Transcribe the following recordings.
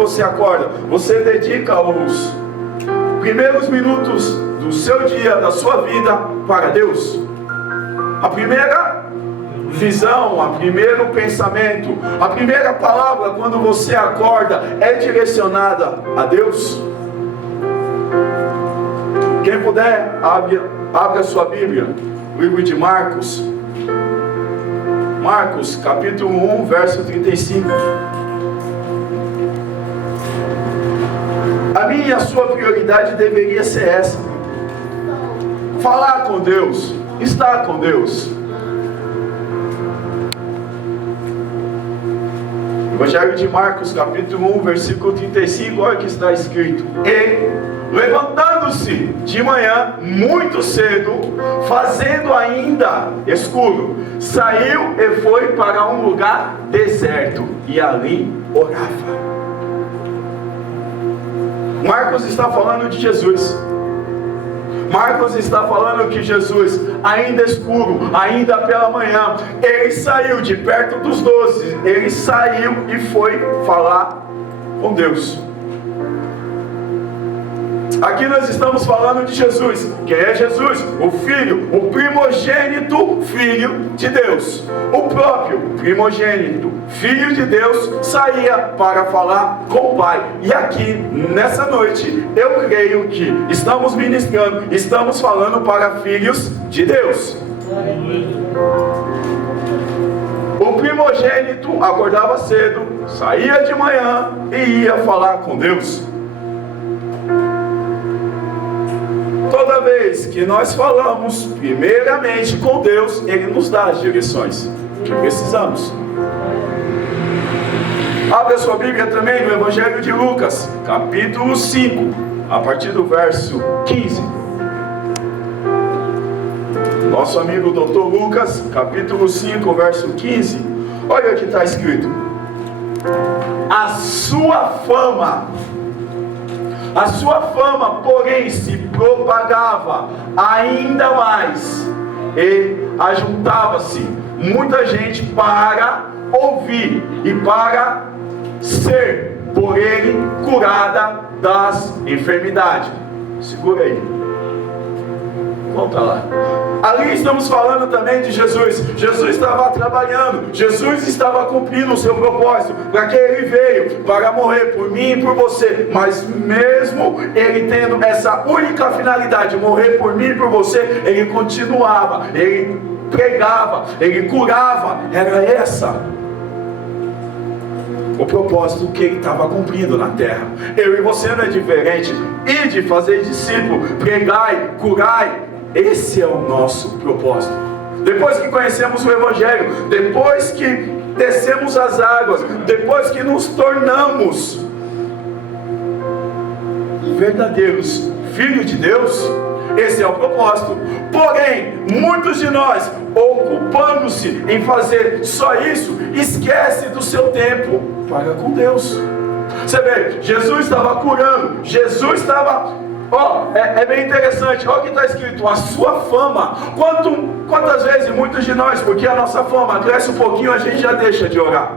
você acorda, você dedica os primeiros minutos do seu dia, da sua vida para Deus? A primeira visão, o primeiro pensamento, a primeira palavra quando você acorda é direcionada a Deus? Quem puder, abre a sua Bíblia, o livro de Marcos. Marcos, capítulo 1, verso 35. A minha e a sua prioridade deveria ser essa: falar com Deus, estar com Deus. Evangelho de Marcos, capítulo 1, versículo 35, olha o que está escrito: E, levantando-se de manhã, muito cedo, fazendo ainda escuro, saiu e foi para um lugar deserto, e ali orava. Marcos está falando de Jesus. Marcos está falando que Jesus, ainda escuro, ainda pela manhã, ele saiu de perto dos 12, ele saiu e foi falar com Deus. Aqui nós estamos falando de Jesus. Quem é Jesus? O Filho, o primogênito Filho de Deus. O próprio primogênito Filho de Deus saía para falar com o Pai. E aqui, nessa noite, eu creio que estamos ministrando, estamos falando para filhos de Deus. O primogênito acordava cedo, saía de manhã e ia falar com Deus. Toda vez que nós falamos primeiramente com Deus, Ele nos dá as direções que precisamos. Abra sua Bíblia também no Evangelho de Lucas, capítulo 5, a partir do verso 15. Nosso amigo Dr. Lucas, capítulo 5, verso 15. Olha o que está escrito: a sua fama, porém, se propagava ainda mais, e ajuntava-se muita gente para ouvir e para ser por ele curada das enfermidades. Segura aí. Volta lá. Ali estamos falando também de Jesus. Jesus estava trabalhando, Jesus estava cumprindo o seu propósito, para que ele veio, para morrer por mim e por você. Mas mesmo ele tendo essa única finalidade, morrer por mim e por você, ele continuava, ele pregava, ele curava. Era essa o propósito que ele estava cumprindo na terra. Eu e você não é diferente. Ide fazer discípulo, pregai, curai. Esse é o nosso propósito. Depois que conhecemos o Evangelho, depois que descemos as águas, depois que nos tornamos verdadeiros filhos de Deus, esse é o propósito. Porém, muitos de nós, ocupando-se em fazer só isso, esquece do seu tempo para com Deus. Você vê, Jesus estava curando, Jesus estava... é bem interessante, olha o que está escrito: a sua fama. Quantas vezes muitos de nós, porque a nossa fama cresce um pouquinho, a gente já deixa de orar,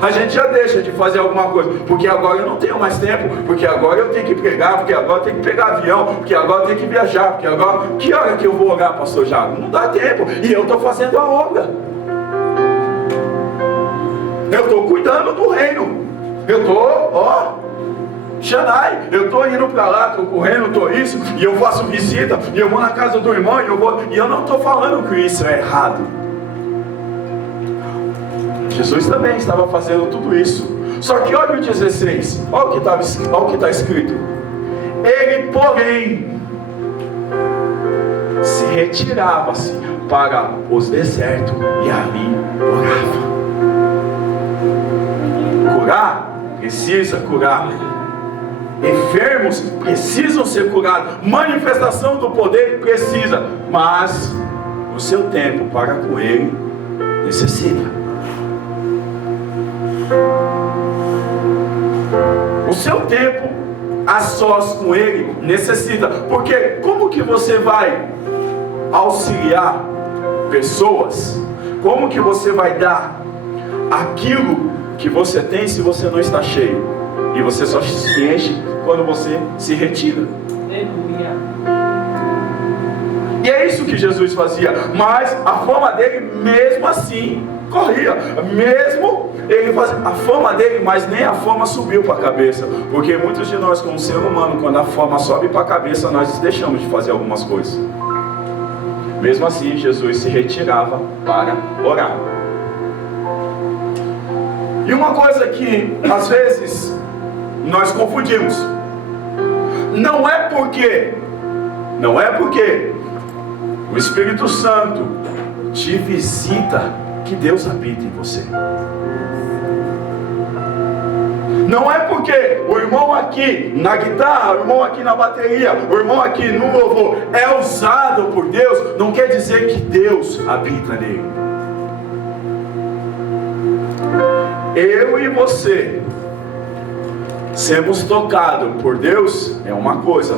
a gente já deixa de fazer alguma coisa, porque agora eu não tenho mais tempo, porque agora eu tenho que pregar, porque agora eu tenho que pegar avião, porque agora eu tenho que viajar, porque agora, que hora que eu vou orar, pastor Jago? Não dá tempo, e eu estou fazendo a obra, eu estou cuidando do reino, eu estou, Xanai, eu estou indo para lá, estou correndo, estou isso, e eu faço visita, e eu vou na casa do irmão, e eu não estou falando que isso é errado. Jesus também estava fazendo tudo isso. Só que olha o 16, olha o que está escrito: ele, porém, se retirava-se para os desertos e ali orava. Curar? Precisa curar. Enfermos precisam ser curados. Manifestação do poder precisa. Mas o seu tempo para com ele necessita. O seu tempo a sós com ele necessita. Porque como que você vai auxiliar pessoas? Como que você vai dar aquilo que você tem se você não está cheio? E você só se enche quando você se retira. E é isso que Jesus fazia. Mas a fama dele mesmo assim corria. Mesmo ele fazia a fama dele, mas nem a fama subiu para a cabeça. Porque muitos de nós, como ser humano, quando a fama sobe para a cabeça, nós deixamos de fazer algumas coisas. Mesmo assim, Jesus se retirava para orar. E uma coisa que às vezes nós confundimos, não é porque o Espírito Santo te visita que Deus habita em você. Não é porque o irmão aqui na guitarra, o irmão aqui na bateria, o irmão aqui no louvor é usado por Deus, não quer dizer que Deus habita nele. Eu e você sermos tocados por Deus é uma coisa.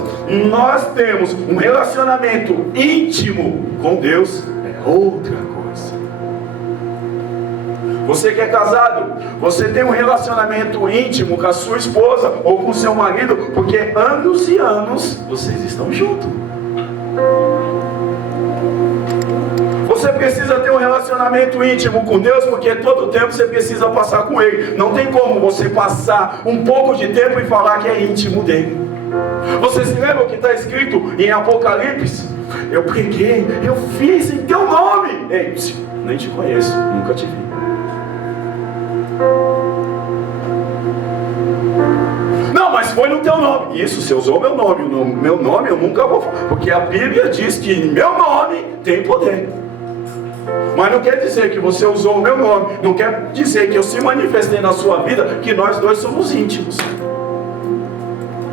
Nós temos um relacionamento íntimo com Deus é outra coisa. Você que é casado, você tem um relacionamento íntimo com a sua esposa ou com o seu marido, porque anos e anos vocês estão juntos. Você precisa ter um relacionamento íntimo com Deus, porque todo tempo você precisa passar com Ele. Não tem como você passar um pouco de tempo e falar que é íntimo dele. Você se lembra o que está escrito em Apocalipse? Eu preguei, eu fiz em teu nome. Ei, nem te conheço, nunca te vi. Não, mas foi no teu nome. Isso, você usou meu nome. Meu nome eu nunca vou falar, porque a Bíblia diz que meu nome tem poder. Mas não quer dizer que você usou o meu nome, não quer dizer que eu se manifestei na sua vida, que nós dois somos íntimos.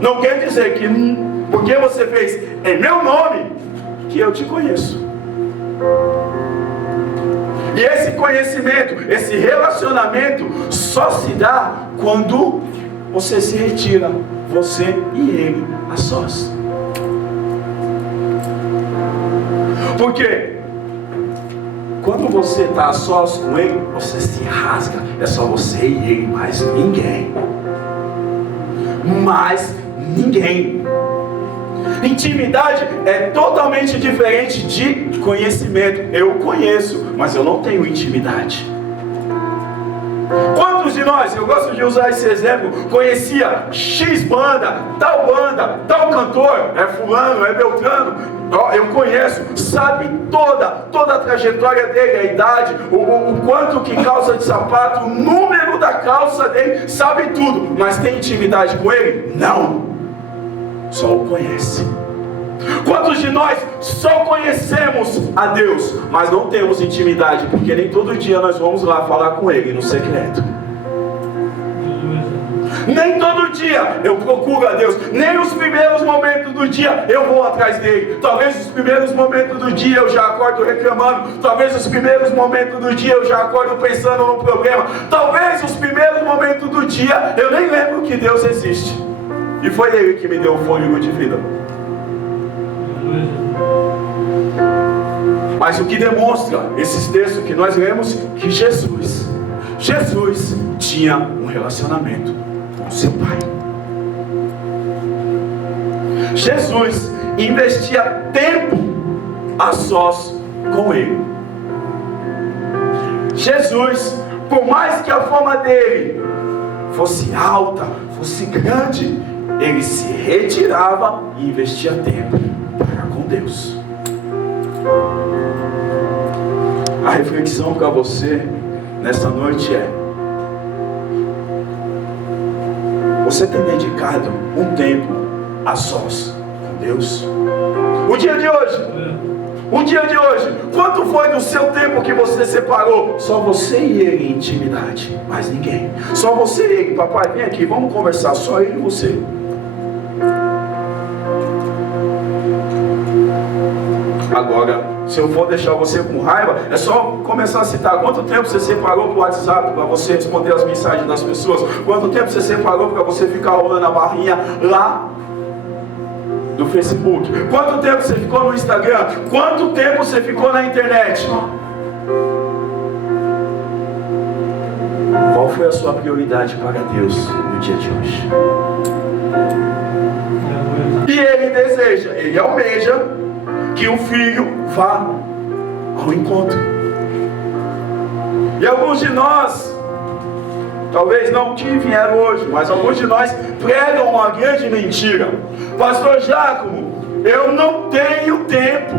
Não quer dizer que porque você fez em meu nome, que eu te conheço. E esse conhecimento, esse relacionamento só se dá quando você se retira, você e ele a sós. Por quê? Quando você está a sós com ele, você se rasga. É só você e ele, mais ninguém. Mais ninguém. Intimidade é totalmente diferente de conhecimento. Eu conheço, mas eu não tenho intimidade. Quantos de nós, eu gosto de usar esse exemplo, conhecia X banda, tal cantor, é fulano, é beltrano, eu conheço, sabe toda a trajetória dele, a idade, o quanto que calça de sapato, o número da calça dele, sabe tudo, mas tem intimidade com ele? Não, só o conhece. Quantos de nós só conhecemos a Deus, mas não temos intimidade, porque nem todo dia nós vamos lá falar com Ele no secreto. Nem todo dia eu procuro a Deus, nem os primeiros momentos do dia eu vou atrás dele. Talvez os primeiros momentos do dia eu já acordo reclamando, talvez os primeiros momentos do dia eu já acordo pensando no problema, talvez os primeiros momentos do dia eu nem lembro que Deus existe. E foi Ele que me deu o fôlego de vida. Mas o que demonstra esses textos que nós lemos, que Jesus tinha um relacionamento com seu Pai. Jesus investia tempo a sós com Ele. Jesus, por mais que a fama dele fosse alta, fosse grande, ele se retirava e investia tempo para com Deus. A reflexão para você nesta noite é: você tem dedicado um tempo a sós com Deus? O dia de hoje, quanto foi do seu tempo que você separou? Só você e ele em intimidade, mais ninguém. Só você e ele. Papai, vem aqui, vamos conversar, só ele e você. Agora, se eu for deixar você com raiva, é só começar a citar quanto tempo você separou para o WhatsApp para você responder as mensagens das pessoas, quanto tempo você separou para você ficar rolando a barrinha lá do Facebook, quanto tempo você ficou no Instagram, quanto tempo você ficou na internet. Qual foi a sua prioridade para Deus no dia de hoje? E Ele deseja, Ele almeja que o filho vá ao encontro. E alguns de nós, talvez não que vieram hoje, mas alguns de nós pregam uma grande mentira. Pastor Giacomo, eu não tenho tempo.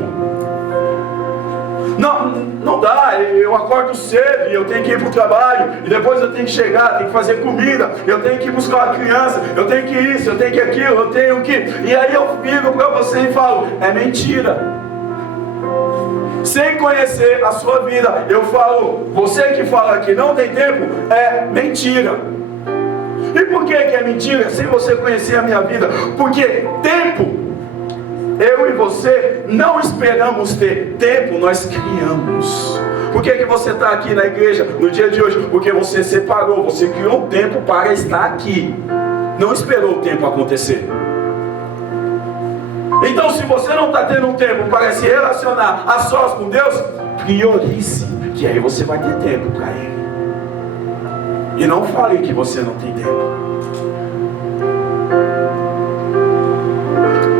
Não dá, eu acordo cedo e eu tenho que ir para o trabalho, e depois eu tenho que chegar, tenho que fazer comida, eu tenho que buscar a criança, eu tenho que isso, eu tenho que aquilo, eu tenho que... E aí eu viro para você e falo, é mentira. Sem conhecer a sua vida, eu falo, você que fala que não tem tempo, é mentira. E por que é mentira? Sem você conhecer a minha vida. Porque tempo, eu e você não esperamos ter tempo, nós criamos. Por que você está aqui na igreja no dia de hoje? Porque você separou, você criou um tempo para estar aqui, não esperou o tempo acontecer. Então, se você não está tendo um tempo para se relacionar a sós com Deus, priorize, que aí você vai ter tempo para Ele. E não fale que você não tem tempo.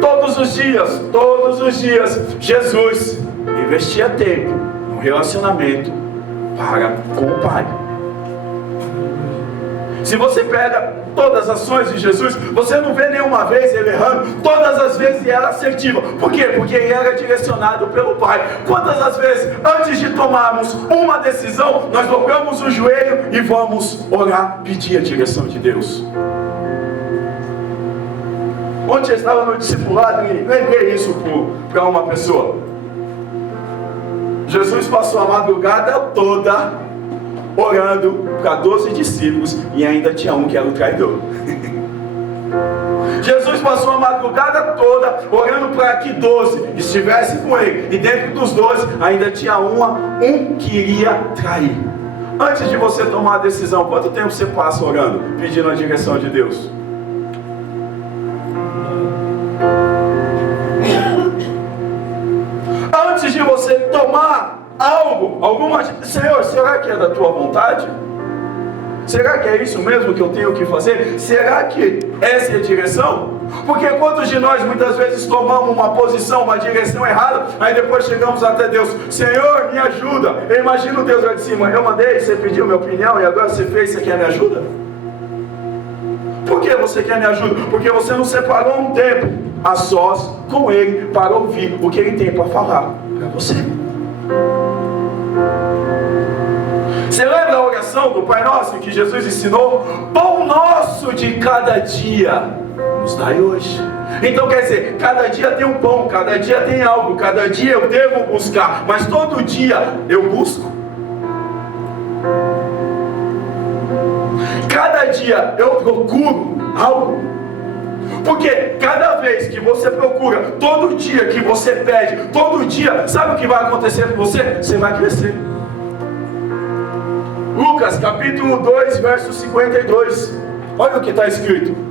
Todos os dias, Jesus investia tempo no relacionamento para com o Pai. Se você pega todas as ações de Jesus, você não vê nenhuma vez ele errando. Todas as vezes ele era assertivo. Por quê? Porque ele era direcionado pelo Pai. Quantas as vezes, antes de tomarmos uma decisão, nós dobramos o joelho e vamos orar, pedir a direção de Deus? Ontem eu estava no discipulado e lembrei isso para uma pessoa. Jesus passou a madrugada toda orando para 12 discípulos e ainda tinha um que era o traidor. Jesus passou a madrugada toda orando para que 12 estivessem com ele, e dentro dos 12 ainda tinha um que iria trair. Antes de você tomar a decisão, quanto tempo você passa orando, pedindo a direção de Deus? Antes de você tomar alguma... Senhor, será que é da tua vontade? Será que é isso mesmo que eu tenho que fazer? Será que essa é a direção? Porque quantos de nós muitas vezes tomamos uma posição, uma direção errada, aí depois chegamos até Deus, Senhor, me ajuda. Eu imagino Deus lá de cima, eu mandei, você pediu minha opinião e agora você fez, você quer me ajuda? Por que você quer me ajuda? Porque você não separou um tempo a sós com Ele para ouvir o que Ele tem para falar para você. Você lembra a oração do Pai Nosso que Jesus ensinou? Pão nosso de cada dia nos dai hoje. Então quer dizer, cada dia tem um pão, cada dia tem algo, cada dia eu devo buscar, mas todo dia eu busco. Cada dia eu procuro algo. Porque cada vez que você procura, todo dia que você pede, todo dia, sabe o que vai acontecer com você? Você vai crescer. Lucas capítulo 2, verso 52. Olha o que está escrito.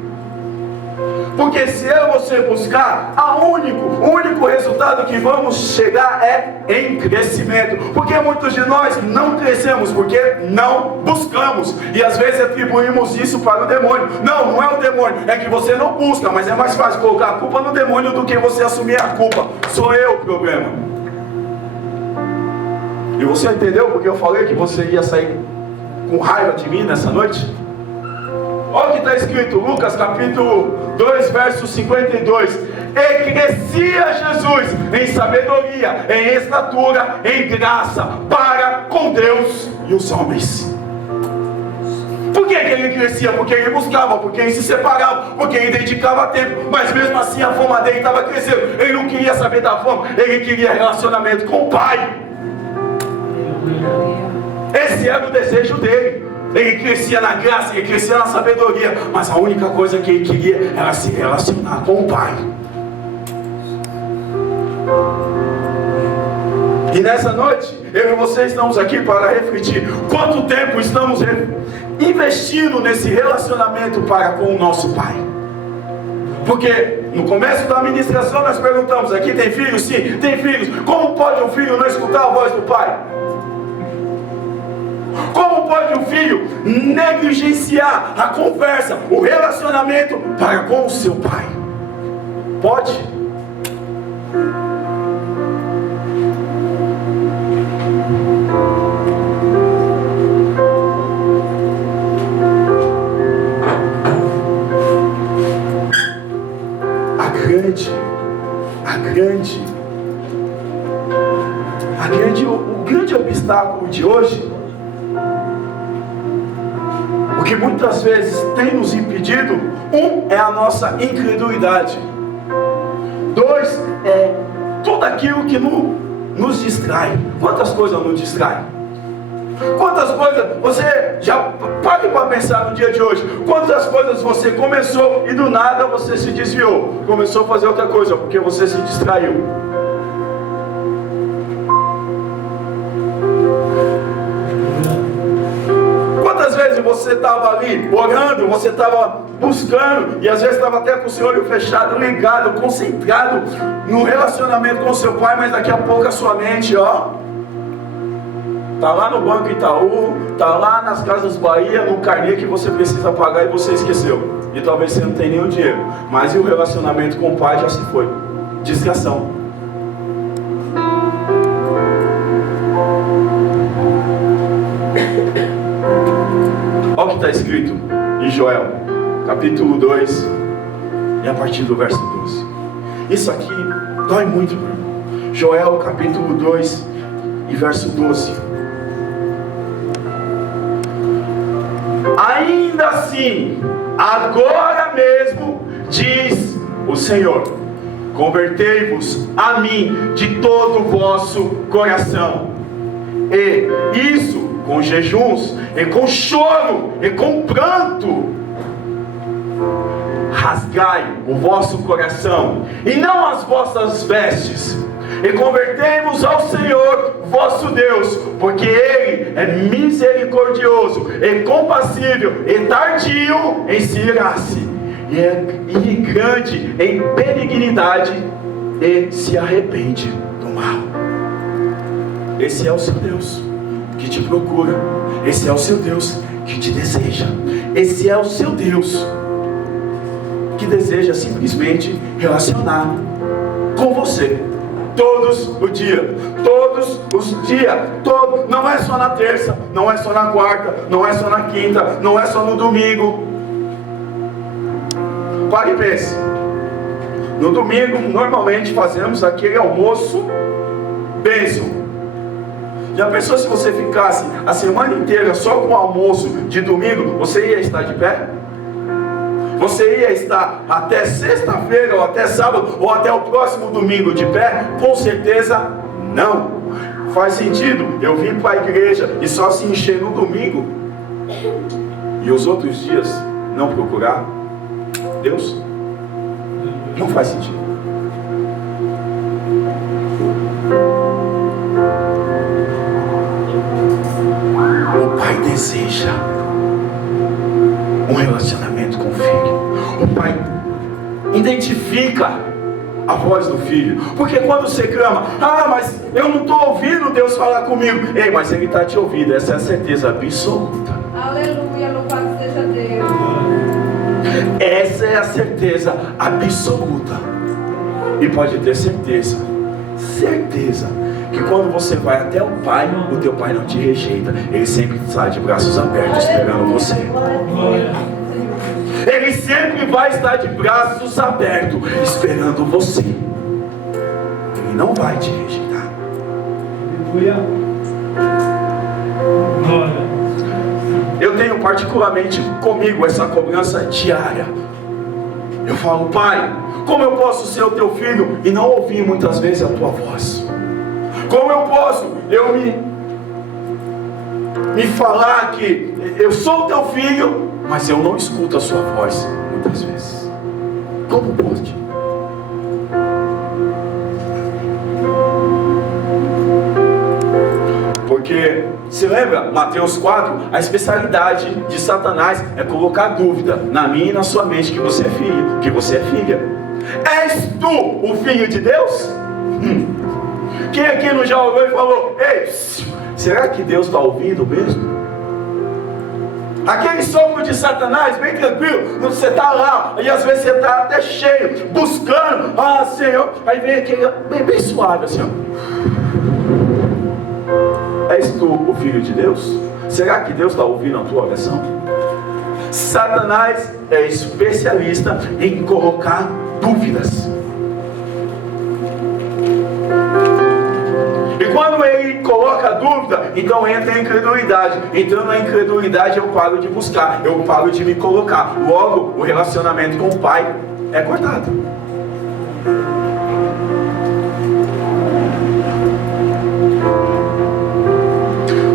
Porque se você buscar, o único resultado que vamos chegar é em crescimento. Porque muitos de nós não crescemos porque não buscamos. E às vezes atribuímos isso para o demônio. Não é o demônio, é que você não busca. Mas é mais fácil colocar a culpa no demônio do que você assumir a culpa. Sou eu o problema. E você entendeu porque eu falei que você ia sair com raiva de mim nessa noite? Olha o que está escrito, Lucas capítulo 2, verso 52. E crescia Jesus em sabedoria, em estatura, em graça, para com Deus e os homens. Por que ele crescia? Porque ele buscava, porque ele se separava, porque ele dedicava tempo. Mas mesmo assim a fama dele estava crescendo. Ele não queria saber da fama, ele queria relacionamento com o Pai. Esse era o desejo dele. Ele crescia na graça, ele crescia na sabedoria, mas a única coisa que ele queria era se relacionar com o Pai. E nessa noite, eu e você estamos aqui para refletir quanto tempo estamos investindo nesse relacionamento para com o nosso Pai. Porque no começo da ministração nós perguntamos, aqui tem filhos? Sim, tem filhos. Como pode um filho não escutar a voz do Pai? Como pode um filho negligenciar a conversa, o relacionamento para com o seu pai? Pode? O grande obstáculo de hoje, o que muitas vezes tem nos impedido, é a nossa incredulidade. 2, é tudo aquilo que nos distrai. Quantas coisas nos distraem? Quantas coisas você já pare para pensar no dia de hoje? Quantas coisas você começou e do nada você se desviou, começou a fazer outra coisa porque você se distraiu? Quantas vezes você estava ali orando, você estava buscando e às vezes estava até com o seu olho fechado, ligado, concentrado no relacionamento com o seu pai, mas daqui a pouco a sua mente, está lá no Banco Itaú, está lá nas Casas Bahia, no carnê que você precisa pagar e você esqueceu. E talvez você não tenha nenhum dinheiro. Mas e o relacionamento com o pai já se foi. Distração. Olha o que está escrito em Joel, capítulo 2, e a partir do verso 12. Isso aqui dói muito, irmão. Joel, capítulo 2 e verso 12. Ainda assim, agora mesmo, diz o Senhor, convertei-vos a mim de todo o vosso coração, e isso com jejuns, e com choro, e com pranto. Rasgai o vosso coração, e não as vossas vestes, e convertei-vos ao Senhor vosso Deus, porque Ele é misericordioso e compassível e tardio em se irar-se, e grande em benignidade, e se arrepende do mal. Esse é o seu Deus que te procura, esse é o seu Deus que te deseja, esse é o seu Deus que deseja simplesmente relacionar com você todos os dias, não é só na terça, não é só na quarta, não é só na quinta, não é só no domingo. Pare e pense. No domingo normalmente fazemos aquele almoço bênção. Já pensou se você ficasse a semana inteira só com o almoço de domingo? Você ia estar de pé? Você ia estar até sexta-feira, ou até sábado, ou até o próximo domingo de pé? Com certeza não. Faz sentido eu vim para a igreja e só se encher no domingo e os outros dias não procurar Deus? Não faz sentido. O pai deseja um relacionamento com o filho. O pai identifica a voz do filho, porque quando você clama, mas eu não estou ouvindo Deus falar comigo. Ei, mas Ele está te ouvindo. Essa é a certeza absoluta. Aleluia, louvado seja Deus. Essa é a certeza absoluta. E pode ter certeza que quando você vai até o pai, o teu pai não te rejeita. Ele sempre está de braços abertos esperando você. Ele sempre vai estar de braços abertos esperando você. Ele não vai te rejeitar. Eu tenho particularmente comigo essa cobrança diária. Eu falo, pai, como eu posso ser o teu filho e não ouvir muitas vezes a tua voz? Como eu posso me falar que eu sou o teu filho, mas eu não escuto a sua voz muitas vezes? Como pode? Porque, se lembra, Mateus 4, a especialidade de Satanás é colocar dúvida na minha e na sua mente que você é filho, que você é filha. És tu o filho de Deus? Quem aqui não já olhou e falou, ei, será que Deus está ouvindo mesmo? Aquele sopro de Satanás, bem tranquilo, você está lá, e às vezes você está até cheio, buscando, Senhor, aí vem aquele bem suave assim, És tu o Filho de Deus? Será que Deus está ouvindo a tua oração? Satanás é especialista em colocar dúvidas. E quando ele coloca dúvida, então entra a incredulidade. Entrando na incredulidade, eu paro de buscar, eu paro de me colocar. Logo, o relacionamento com o Pai é cortado.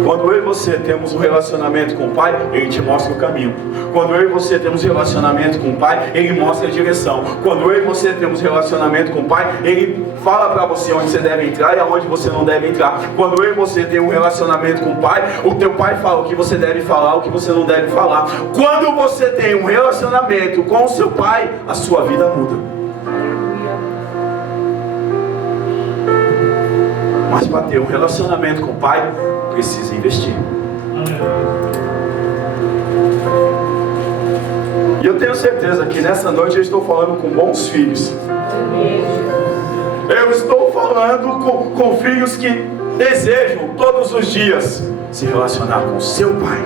Quando eu e você temos um relacionamento com o Pai, Ele te mostra o caminho. Quando eu e você temos relacionamento com o Pai, Ele mostra a direção. Quando eu e você temos relacionamento com o Pai, Ele fala para você onde você deve entrar e aonde você não deve entrar. Quando eu e você temos um relacionamento com o Pai, o teu Pai fala o que você deve falar, o que você não deve falar. Quando você tem um relacionamento com o seu Pai, a sua vida muda. Mas para ter um relacionamento com o Pai, precisa investir. E eu tenho certeza que nessa noite eu estou falando com bons filhos. Eu estou falando com filhos que desejam todos os dias se relacionar com o seu pai.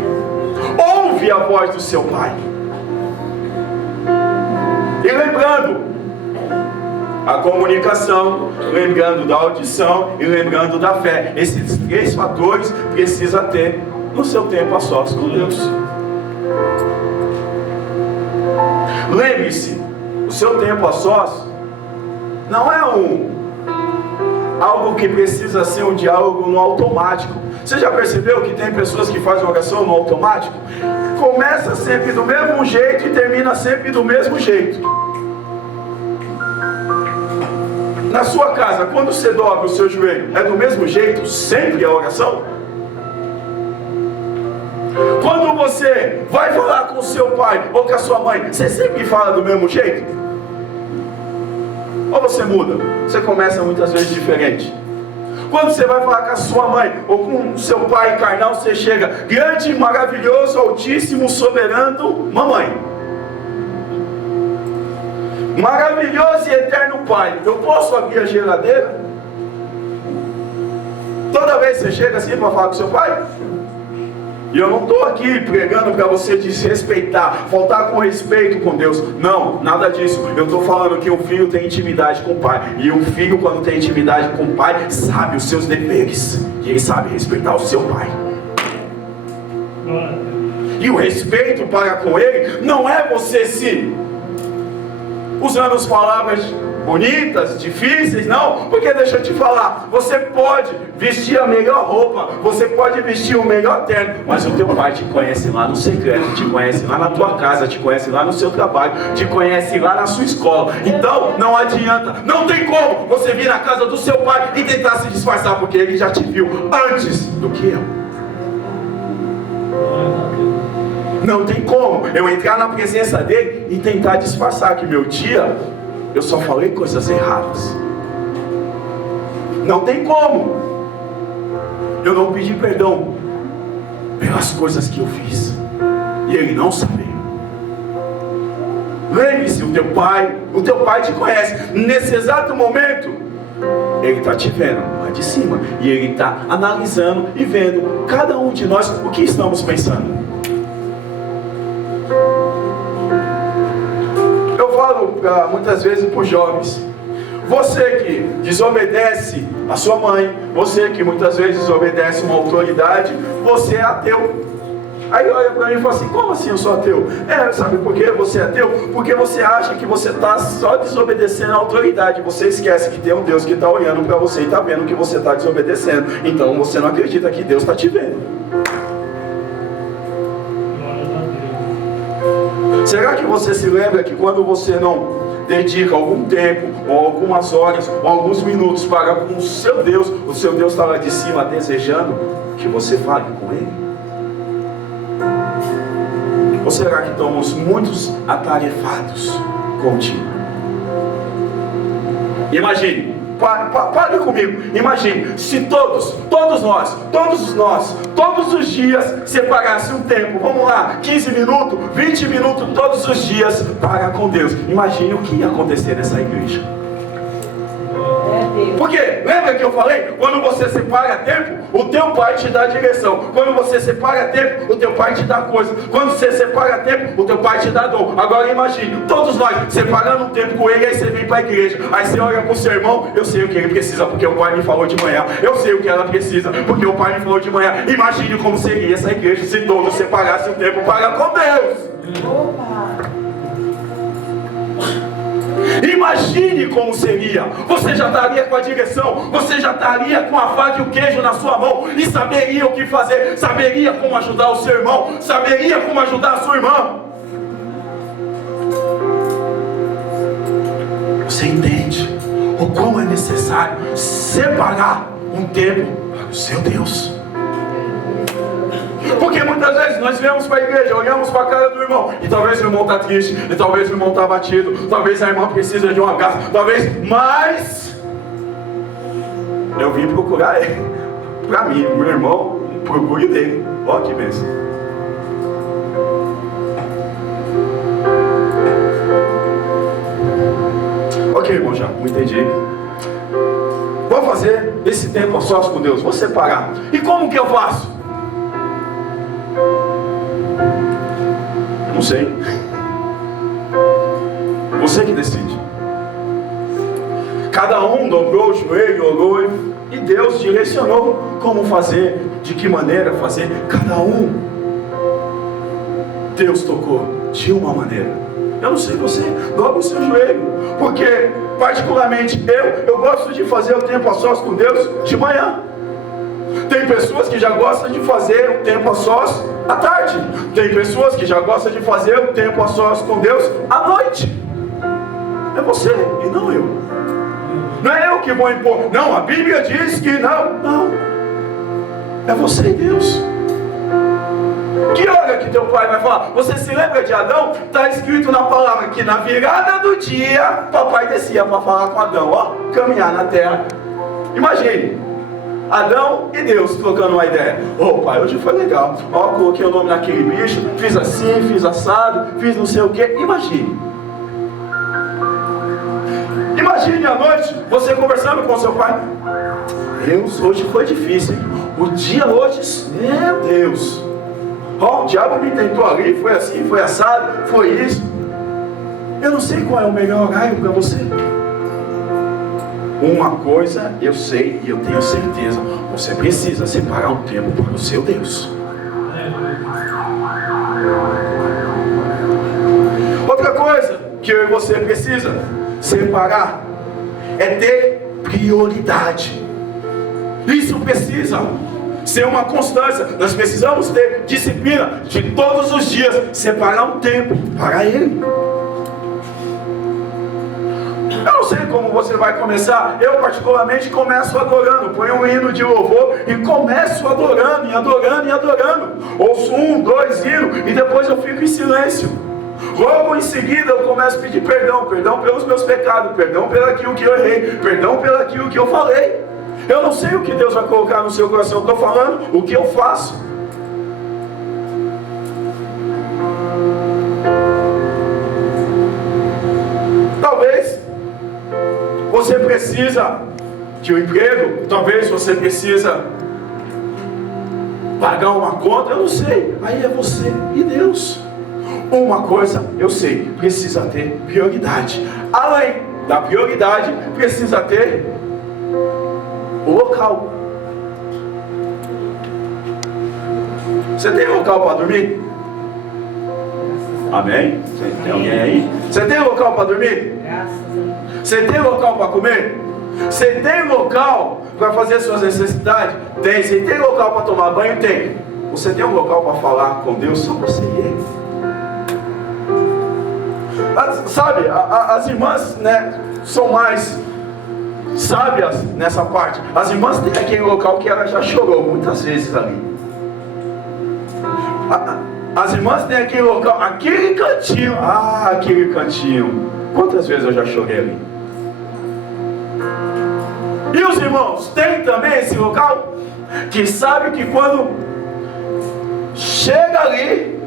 Ouve a voz do seu pai. E lembrando, a comunicação, lembrando da audição e lembrando da fé. Esses três fatores precisa ter no seu tempo a sós com Deus. Lembre-se, o seu tempo a sós não é algo que precisa ser um diálogo no automático. Você já percebeu que tem pessoas que fazem oração no automático? Começa sempre do mesmo jeito e termina sempre do mesmo jeito. Na sua casa, quando você dobra o seu joelho, é do mesmo jeito sempre a oração? Quando você vai falar com o seu pai ou com a sua mãe, você sempre fala do mesmo jeito? Ou você muda? Você começa muitas vezes diferente. Quando você vai falar com a sua mãe ou com o seu pai carnal, você chega, grande, maravilhoso, altíssimo, soberano, mamãe. Maravilhoso e eterno Pai, eu posso abrir a geladeira? Toda vez que você chega assim para falar com seu pai? E eu não estou aqui pregando para você desrespeitar, faltar com respeito com Deus. Não, nada disso. Eu estou falando que o filho tem intimidade com o pai. E o filho, quando tem intimidade com o pai, sabe os seus deveres. E ele sabe respeitar o seu pai. E o respeito para com ele não é você usando as palavras bonitas, difíceis, não, porque deixa eu te falar, você pode vestir a melhor roupa, você pode vestir o melhor terno, mas o teu pai te conhece lá no secreto, te conhece lá na tua casa, te conhece lá no seu trabalho, te conhece lá na sua escola. Então não adianta, não tem como você vir na casa do seu pai e tentar se disfarçar, porque ele já te viu antes do que eu. Não tem como eu entrar na presença dele e tentar disfarçar que meu dia eu só falei coisas erradas. Não tem como eu não pedir perdão pelas coisas que eu fiz e ele não saber. Lembre-se, o teu pai te conhece. Nesse exato momento ele está te vendo lá de cima e ele está analisando e vendo cada um de nós o que estamos pensando. Eu falo muitas vezes para os jovens: você que desobedece a sua mãe, você que muitas vezes desobedece uma autoridade, você é ateu. Aí olha para mim e fala assim: como assim eu sou ateu? Sabe por que você é ateu? Porque você acha que você está só desobedecendo a autoridade. Você esquece que tem um Deus que está olhando para você e está vendo que você está desobedecendo. Então você não acredita que Deus está te vendo. Será que você se lembra que quando você não dedica algum tempo, ou algumas horas, ou alguns minutos para com o seu Deus está lá de cima desejando que você fale com Ele? Ou será que estamos muitos atarefados contigo? Imagine, Pare comigo. Imagine, se todos os dias separasse um tempo, vamos lá, 15 minutos, 20 minutos, todos os dias para com Deus. Imagine o que ia acontecer nessa igreja. Porque, lembra que eu falei? Quando você separa tempo, o teu pai te dá direção. Quando você separa tempo, o teu pai te dá coisa. Quando você separa tempo, o teu pai te dá dom. Agora imagine, todos nós separando um tempo com ele, aí você vem para a igreja. Aí você olha para o seu irmão, eu sei o que ele precisa, porque o pai me falou de manhã. Eu sei o que ela precisa, porque o pai me falou de manhã. Imagine como seria essa igreja se todos separassem um tempo para com Deus. Opa! Imagine como seria. Você já estaria com a direção, você já estaria com a faca e o queijo na sua mão e saberia o que fazer, saberia como ajudar o seu irmão, saberia como ajudar a sua irmã. Você entende o quão é necessário separar um tempo para o seu Deus? Porque muitas vezes nós viemos para a igreja, olhamos para a cara do irmão, e talvez o irmão está triste, e talvez o irmão está abatido, talvez a irmã precisa de um abraço, mas eu vim procurar ele. Para mim, meu irmão, procure dele. Olha que bênção. Ok, irmão, já entendi. Vou fazer esse tempo a sós com Deus, vou separar. E como que eu faço? Não sei. Você que decide. Cada um dobrou o joelho, orou, e Deus direcionou como fazer, de que maneira fazer. Cada um, Deus tocou de uma maneira. Eu não sei você, dobra o seu joelho, porque particularmente eu gosto de fazer o tempo a sós com Deus de manhã. Tem pessoas que já gostam de fazer o tempo a sós à tarde. Tem pessoas que já gostam de fazer o tempo a sós com Deus à noite. É você e não eu. Não é eu que vou impor. Não, a Bíblia diz que não. É você e Deus. Que hora que teu pai vai falar? Você se lembra de Adão? Está escrito na palavra que na virada do dia, papai descia para falar com Adão. Ó, caminhar na terra. Imagine Adão e Deus trocando uma ideia. Pai, hoje foi legal. Ó, coloquei o nome naquele bicho, fiz assim, fiz assado, fiz não sei o que. Imagine à noite, você conversando com seu pai. Deus, hoje foi difícil, hein? O dia hoje, meu Deus. Ó, o diabo me tentou ali, foi assim, foi assado, foi isso. Eu não sei qual é o melhor horário para você. Uma coisa eu sei e eu tenho certeza: você precisa separar um tempo para o seu Deus. Outra coisa que eu e você precisa separar é ter prioridade. Isso precisa ser uma constância. Nós precisamos ter disciplina de todos os dias separar um tempo para Ele. Eu não sei como você vai começar. Eu particularmente começo adorando. Ponho um hino de louvor e começo adorando, e adorando, e adorando. Ouço 1, 2 hinos e depois eu fico em silêncio. Logo em seguida eu começo a pedir perdão pelos meus pecados, perdão pelo aquilo que eu errei, perdão pelo aquilo que eu falei. Eu não sei o que Deus vai colocar no seu coração. Estou falando o que eu faço. Talvez você precisa de um emprego, talvez você precisa pagar uma conta, eu não sei. Aí é você e Deus. Uma coisa eu sei, precisa ter prioridade. Além da prioridade, precisa ter o local. Você tem local para dormir? Amém? Tem alguém aí? Você tem local para dormir? Você tem local para comer? Você tem local para fazer suas necessidades? Tem. Você tem local para tomar banho? Tem. Você tem um local para falar com Deus? Só você e Ele. Sabe, as irmãs, né, são mais sábias nessa parte. As irmãs têm aquele local que ela já chorou muitas vezes ali. As irmãs têm aquele local, aquele cantinho. Aquele cantinho. Quantas vezes eu já chorei ali? E os irmãos, tem também esse local que sabe que quando chega ali,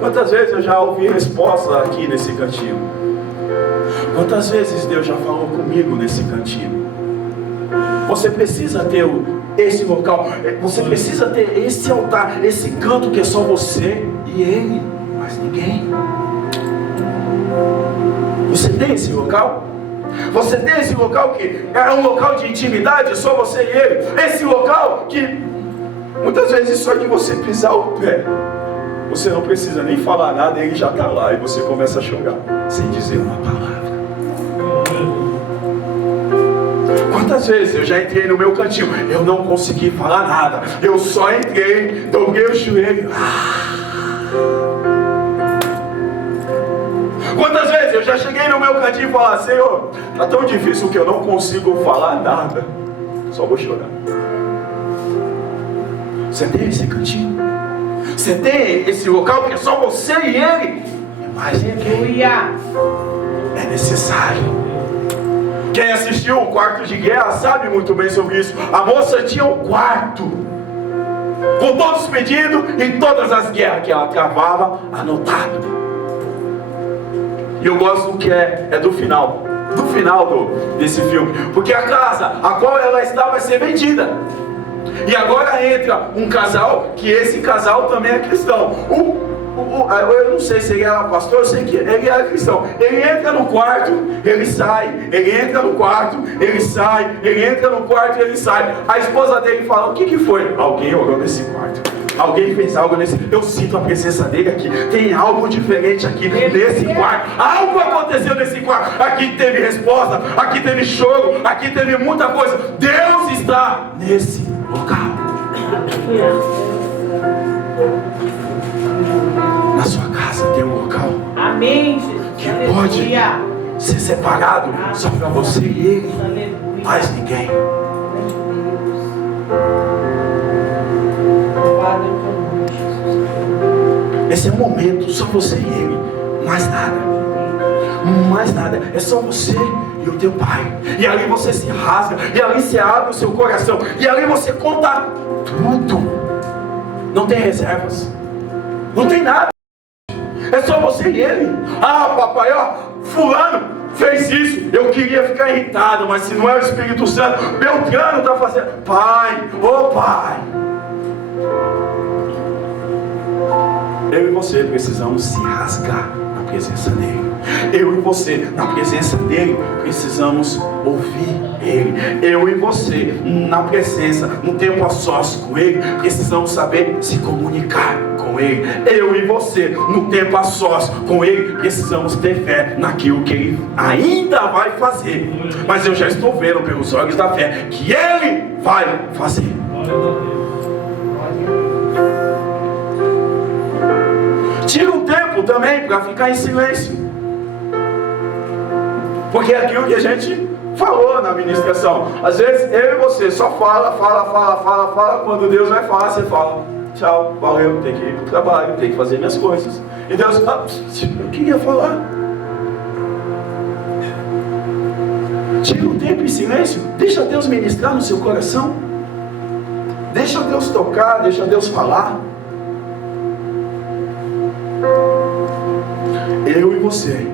quantas vezes eu já ouvi resposta aqui nesse cantinho? Quantas vezes Deus já falou comigo nesse cantinho? Você precisa ter esse local, você precisa ter esse altar, esse canto que é só você e Ele, mas ninguém. Você tem esse local? Você tem esse local que é um local de intimidade, só você e Ele. Esse local que muitas vezes só de você pisar o pé, você não precisa nem falar nada, Ele já está lá e você começa a chorar sem dizer uma palavra. Quantas vezes eu já entrei no meu cantinho, eu não consegui falar nada, eu só entrei, dobrei o joelho. Quantas vezes eu já cheguei no meu cantinho e falei: Senhor, está tão difícil que eu não consigo falar nada, só vou chorar. Você tem esse cantinho? Você tem esse local que é só você e Ele? Mas é necessário. Quem assistiu o Quarto de Guerra sabe muito bem sobre isso. A moça tinha um quarto com todos os pedidos e todas as guerras que ela travava anotado. E eu gosto do que é do final desse filme, porque a casa a qual ela está vai ser vendida. E agora entra um casal, que esse casal também é cristão. Eu não sei se ele era pastor, eu sei que ele era cristão. Ele entra no quarto, ele sai, ele entra no quarto, ele sai, ele entra no quarto e ele sai. A esposa dele fala: o que foi? Alguém orou nesse quarto. Alguém fez algo nesse... Eu sinto a presença dele aqui. Tem algo diferente aqui nesse quarto. Algo aconteceu nesse quarto. Aqui teve resposta, aqui teve choro, aqui teve muita coisa. Deus está nesse local. Na sua casa tem um local. Amém, Jesus. Que pode ser separado só para você e Ele. Mais ninguém. Esse é o momento, só você e Ele. Mais nada. Mais nada. É só você e o teu Pai. E ali você se rasga. E ali você abre o seu coração. E ali você conta tudo. Não tem reservas. Não tem nada. É só você e Ele. Ah, papai, ó, fulano fez isso. Eu queria ficar irritado, mas se não é o Espírito Santo, Beltrano está fazendo. Pai, ô Pai. Eu e você precisamos se rasgar na presença dEle. Eu e você, na presença dEle, precisamos ouvir Ele. Eu e você, na presença, no tempo a sós com Ele, precisamos saber se comunicar com Ele. Eu e você, no tempo a sós com Ele, precisamos ter fé naquilo que Ele ainda vai fazer. Mas eu já estou vendo pelos olhos da fé que Ele vai fazer. Tira um tempo também para ficar em silêncio. Porque é aquilo que a gente falou na ministração. Às vezes eu e você só fala. Quando Deus vai falar, você fala: tchau, valeu, tem que ir para o trabalho, tem que fazer minhas coisas. E Deus, eu queria falar. Tira um tempo em silêncio. Deixa Deus ministrar no seu coração. Deixa Deus tocar, deixa Deus falar. Eu e você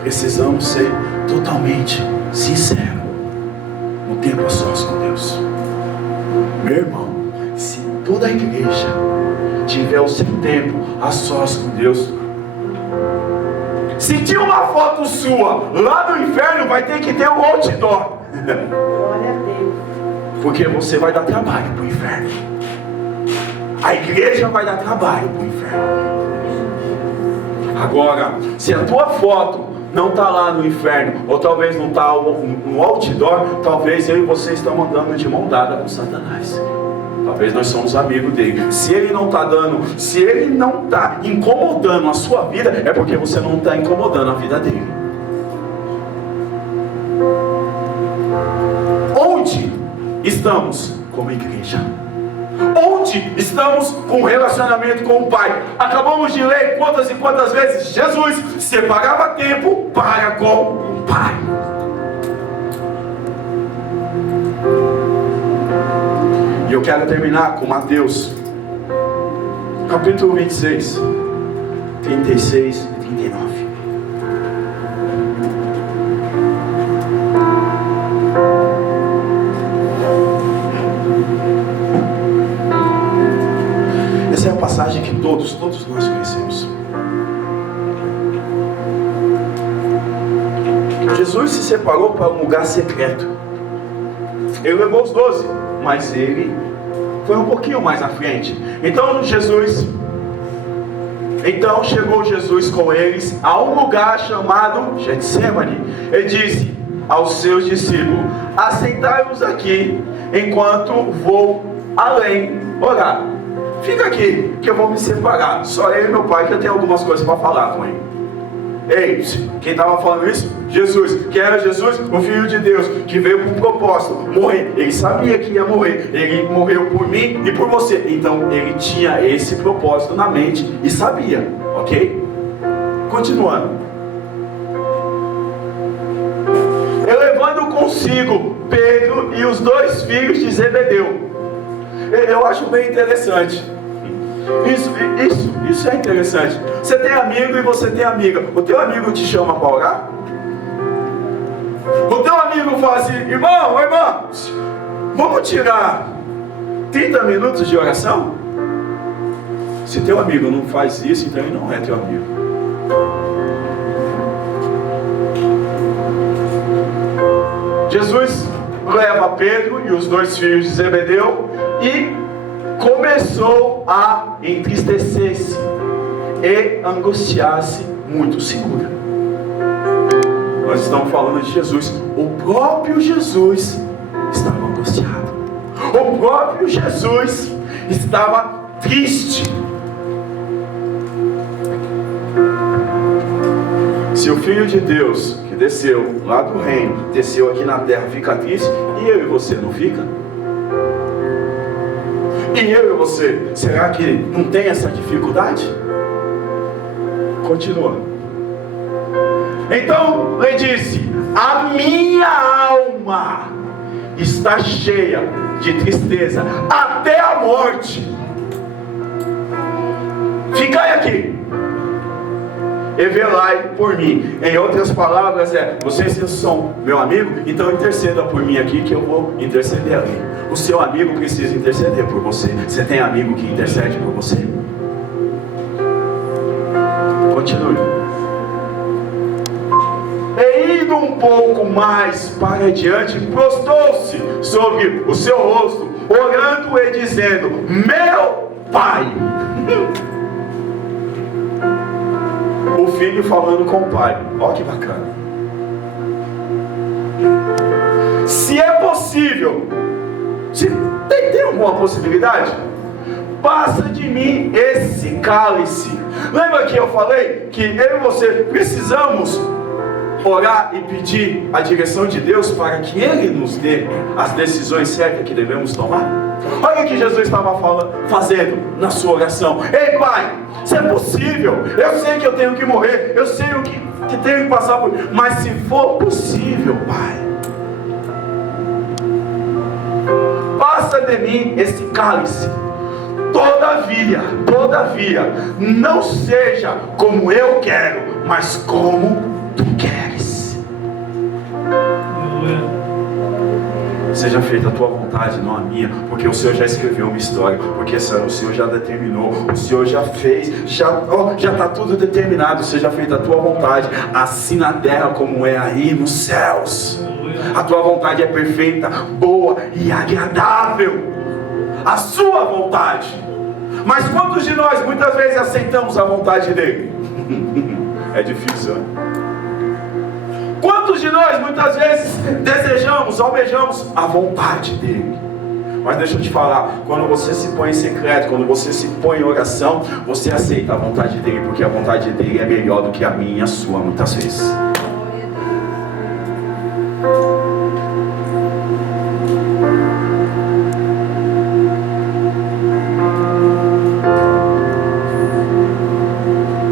precisamos ser totalmente sinceros no tempo a sós com Deus. Meu irmão, se toda a igreja tiver o seu tempo a sós com Deus, se tinha uma foto sua lá no inferno, vai ter que ter um outdoor. Glória a Deus. Porque você vai dar trabalho para o inferno. A igreja vai dar trabalho para o inferno. Agora, se a tua foto não está lá no inferno, ou talvez não está no outdoor, talvez eu e você estamos andando de mão dada com Satanás. Talvez nós somos amigos dele. Se ele não está incomodando a sua vida, é porque você não está incomodando a vida dele. Onde estamos como igreja? Onde estamos com o relacionamento com o Pai? Acabamos de ler quantas e quantas vezes Jesus separava tempo para com o Pai. eu quero terminar com Mateus, capítulo 26, 36 e 39. Essa é a passagem que todos nós conhecemos. Jesus se separou para um lugar secreto. Ele levou os 12, mas ele foi um pouquinho mais à frente. Então chegou Jesus com eles a um lugar chamado Getsêmani. Ele disse aos seus discípulos: assentai-vos aqui enquanto vou além orar. Fica aqui que eu vou me separar. Só eu e meu pai, que eu tenho algumas coisas para falar com ele. Ei, quem estava falando isso? Jesus, que era Jesus, o Filho de Deus, que veio com um propósito, morrer. Ele sabia que ia morrer. Ele morreu por mim e por você. Então ele tinha esse propósito na mente e sabia, ok? Continuando. Elevando consigo Pedro e os 2 filhos de Zebedeu. Eu acho bem interessante. Isso é interessante. Você tem amigo e você tem amiga. O teu amigo te chama para orar? O teu amigo fala assim: irmão, irmã, vamos tirar 30 minutos de oração? Se teu amigo não faz isso, então ele não é teu amigo. Jesus leva Pedro e os 2 filhos de Zebedeu e começou a entristecer-se e angustiar-se muito. Segura. Nós estamos falando de Jesus. O próprio Jesus estava angustiado. O próprio Jesus estava triste. Se o Filho de Deus, que desceu lá do reino, desceu aqui na terra, fica triste, e eu e você não fica? E eu e você, será que não tem essa dificuldade? Continua. Então ele disse: a minha alma está cheia de tristeza até a morte. Ficai aqui e velai por mim. Em outras palavras vocês são meu amigo, então interceda por mim aqui, que eu vou interceder ali. O seu amigo precisa interceder por você. Você tem amigo que intercede por você? Continue. E indo um pouco mais para diante, prostrou-se sobre o seu rosto, orando e dizendo: meu pai. O filho falando com o pai. Olha que bacana. Se é possível, se tem alguma possibilidade, passa de mim esse cálice. Lembra que eu falei que eu e você precisamos orar e pedir a direção de Deus para que Ele nos dê as decisões certas que devemos tomar? Olha o que Jesus estava fazendo na sua oração. Ei, Pai, se é possível, eu sei que eu tenho que morrer, eu sei o que tenho que passar por, mas se for possível, Pai, passa de mim esse cálice. Todavia, não seja como eu quero, mas como tu queres. Seja feita a tua vontade, não a minha, porque o Senhor já escreveu uma história, porque o Senhor já determinou, o Senhor já fez, já está tudo determinado. Seja feita a tua vontade, assim na terra como é aí nos céus. A tua vontade é perfeita, boa e agradável. A sua vontade. Mas quantos de nós muitas vezes aceitamos a vontade dele? É difícil, né? Quantos de nós muitas vezes desejamos, almejamos a vontade dele? Mas deixa eu te falar, quando você se põe em secreto, quando você se põe em oração, você aceita a vontade dele, porque a vontade dele é melhor do que a minha e a sua muitas vezes.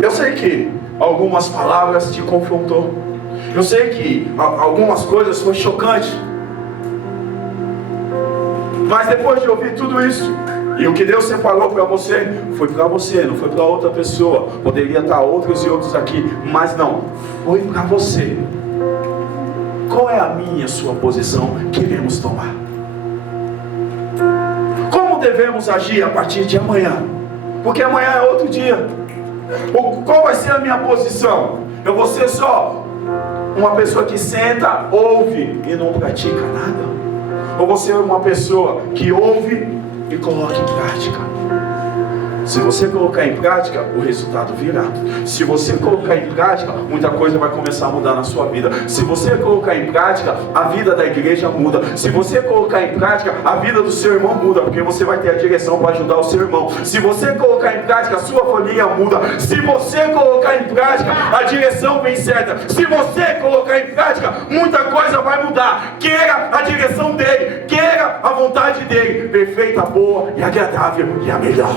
Eu sei que algumas palavras te confrontou. Eu sei que algumas coisas foram chocantes. Mas depois de ouvir tudo isso, e o que Deus separou para você, foi para você, não foi para outra pessoa. Poderia estar outros e outros aqui, mas não, foi para você. Qual é a minha e a sua posição que iremos tomar? Como devemos agir a partir de amanhã? Porque amanhã é outro dia. Qual vai ser a minha posição? Eu vou ser só uma pessoa que senta, ouve e não pratica nada? Ou vou ser uma pessoa que ouve e coloca em prática? Se você colocar em prática, o resultado virá. Se você colocar em prática, muita coisa vai começar a mudar na sua vida. Se você colocar em prática, a vida da igreja muda. Se você colocar em prática, a vida do seu irmão muda, porque você vai ter a direção para ajudar o seu irmão. Se você colocar em prática, a sua família muda. Se você colocar em prática, a direção vem certa. Se você colocar em prática, muita coisa vai mudar. Queira a direção dele, queira a vontade dele, perfeita, boa e agradável e a melhor.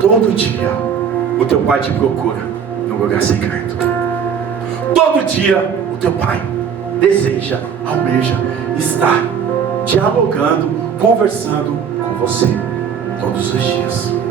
Todo dia o teu pai te procura no lugar secreto. Todo dia o teu pai deseja, almeja estar dialogando, conversando com você todos os dias.